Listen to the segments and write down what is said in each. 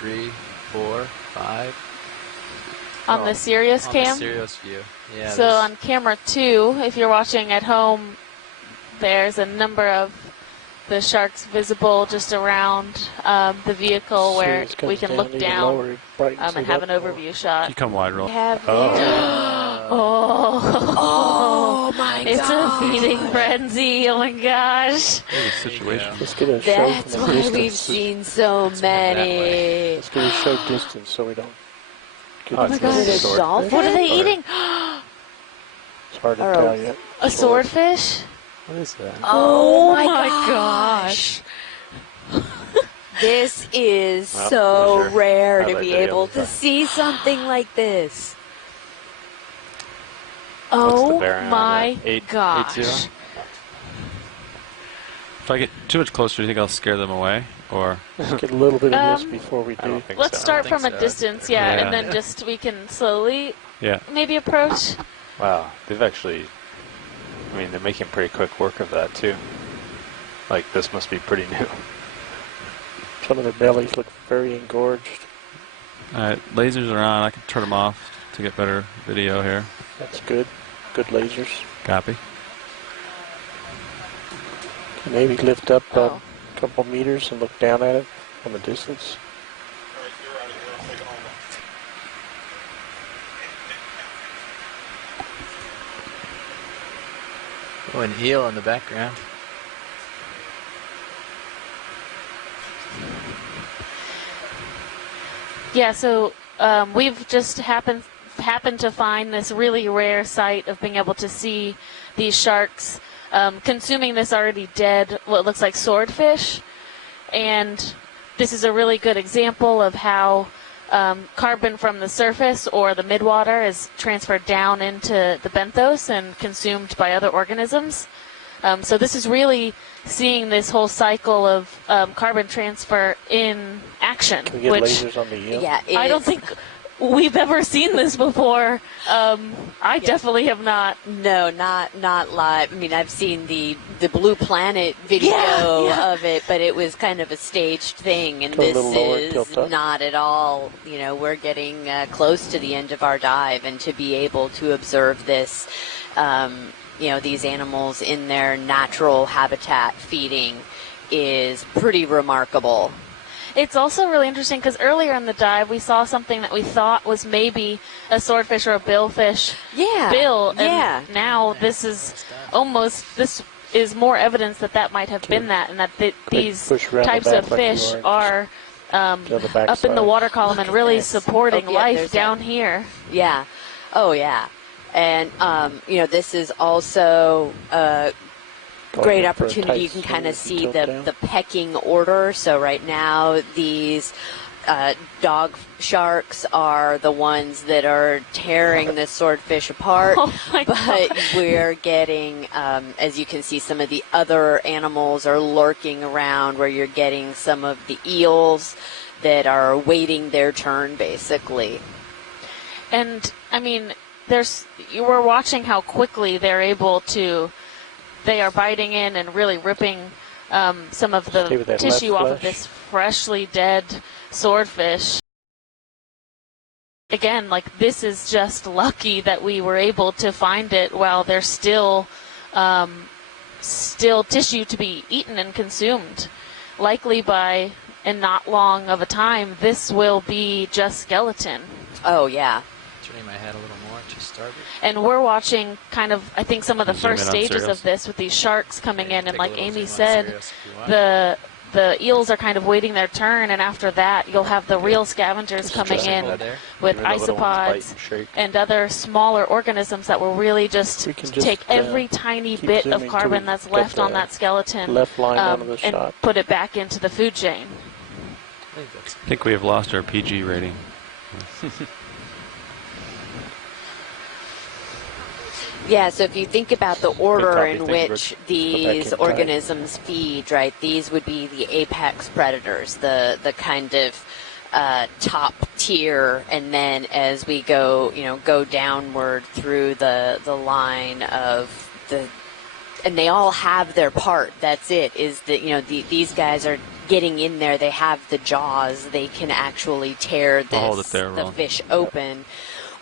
3, 4, 5. On the Sirius cam? On the Sirius view. Yeah. So on camera 2, if you're watching at home, there's a number of the sharks visible just around the vehicle where we can look down and have an overview shot. You come wide roll. Oh my It's gosh. It's a feeding frenzy. Oh my gosh. Situation. Let's get a show That's from a why distance. we've seen so many. Let's get a show distance so we don't get Oh my God, it's a dolphin? What are they eating? It's hard to tell yet. A swordfish? What is that? Oh my gosh. This is so rare to be able to see something like this. Oh bearing my on that? gosh. 8-0? If I get too much closer, do you think I'll scare them away? Or Let's get a little bit of this before we do. Let's start from a distance, and then just we can slowly maybe approach. Wow, they've actually, I mean, they're making pretty quick work of that too. Like, this must be pretty new. Some of their bellies look very engorged. Alright, lasers are on. I can turn them off to get better video here. That's good. Good lasers. Copy. Maybe lift up a couple meters and look down at it from a distance. Oh, an eel in the background. Yeah, so we've just happened to find this really rare sight of being able to see these sharks consuming this already dead, what looks like swordfish. And this is a really good example of how carbon from the surface or the midwater is transferred down into the benthos and consumed by other organisms. So this is really seeing this whole cycle of carbon transfer in action. Can we get which lasers on the eel? Yeah, I don't think we've ever seen this before. I definitely have not. No, not live. I mean, I've seen the Blue Planet video of it, but it was kind of a staged thing, and this is not at all. You know, we're getting close to the end of our dive, and to be able to observe this, you know, these animals in their natural habitat feeding is pretty remarkable. It's also really interesting because earlier in the dive we saw something that we thought was maybe a swordfish or a billfish bill, and now this is more evidence that might have been that, and that these types of fish are up in the water column and really supporting life down here. Yeah. Oh, yeah. And, you know, this is also a great opportunity. You can kind of see the pecking order. So right now, these dog sharks are the ones that are tearing the swordfish apart. But we're getting, as you can see, some of the other animals are lurking around, where you're getting some of the eels that are waiting their turn, basically. And, I mean, you were watching how quickly they are biting in and really ripping some of the tissue off of this freshly dead swordfish. Again, like, this is just lucky that we were able to find it while there's still tissue to be eaten and consumed. Likely by, in not long of a time, this will be just skeleton. Oh, yeah. Turning my head a little more to starboard. And we're watching kind of, I think, some of the first stages of this with these sharks coming in, and like Amy said, the eels are kind of waiting their turn, and after that you'll have the real scavengers coming in with isopods and other smaller organisms that will really just take every tiny bit of carbon that's left on that skeleton and put it back into the food chain. I think we have lost our PG rating. Yeah, so if you think about the order in which these organisms feed, right, these would be the apex predators, the kind of top tier, and then as we go downward through the line of and they all have their part. That's it. Is that these guys are getting in there. They have the jaws. They can actually tear I'll hold this it there, the Ron. fish open.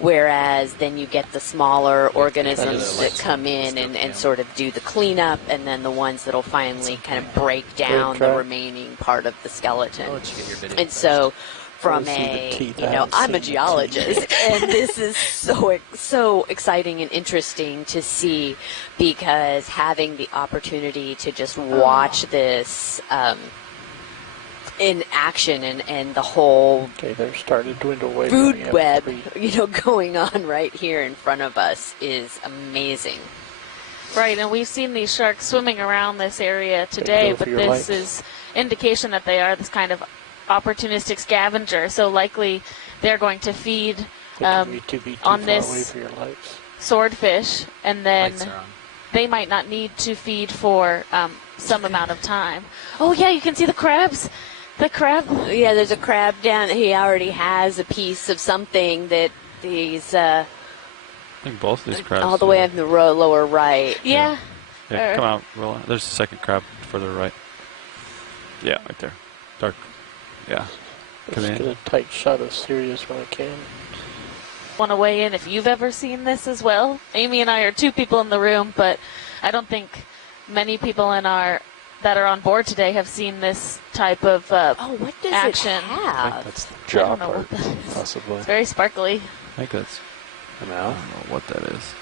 Whereas then you get the smaller organisms that come in and sort of do the cleanup, and then the ones that'll finally kind of break down the remaining part of the skeleton. I'll let you get your video And first. so from I see the a, teeth. you I know, haven't I'm a seen the teeth. geologist, and this is so exciting and interesting to see, because having the opportunity to just watch this in action and the whole Okay, they're starting to dwindle away. food web, going on right here in front of us is amazing. Right, and we've seen these sharks swimming around this area today, go for but your this lights. is indication that they are this kind of opportunistic scavenger. So likely they're going to feed You need to be too on far this away for your lights. swordfish, and then Lights are on. they might not need to feed for some amount of time. Oh yeah, you can see the crabs. The crab. Yeah, there's a crab down. He already has a piece of something that he's I think both of these crabs. all the way up in the lower right. Yeah. Yeah, come out. Roll on. There's the second crab further right. Yeah, right there. Dark. Yeah. Come Let's in. get a tight shot of Sirius when I can. Want to weigh in if you've ever seen this as well? Amy and I are two people in the room, but I don't think many people that are on board today have seen this type of Oh, what does action. it I think have? that's the I jaw don't know part, what that is. possibly. It's very sparkly. I think that's. I No, don't know what that is.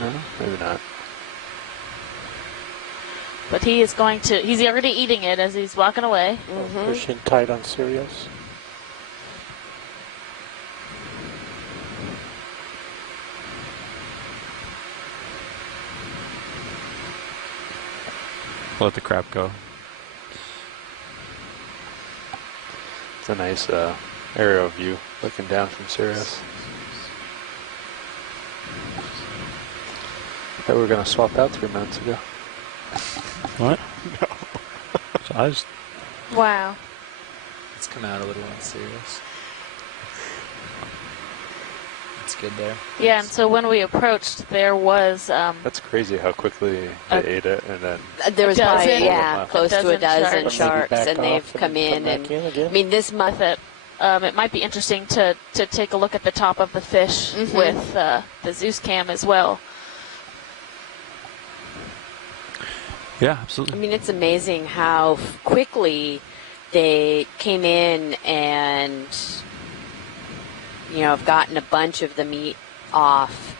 no, maybe not. But he's already eating it as he's walking away. Push in tight on Sirius. Let the crab go. It's a nice aerial view looking down from Sirius. That we were going to swap out 3 minutes ago. What? No. So I just. Wow. Let's come out a little on serious. It's good there. Yeah, and so when we approached, there was That's crazy how quickly they ate it, and then There was A dozen. probably, Yeah, close to a dozen sharks. sharks, Maybe back and they've off come in. back And in again. I mean, this month, that it might be interesting to take a look at the top of the fish with the Zeus cam as well. Yeah, I absolutely. mean, it's amazing how quickly they came in and, have gotten a bunch of the meat off.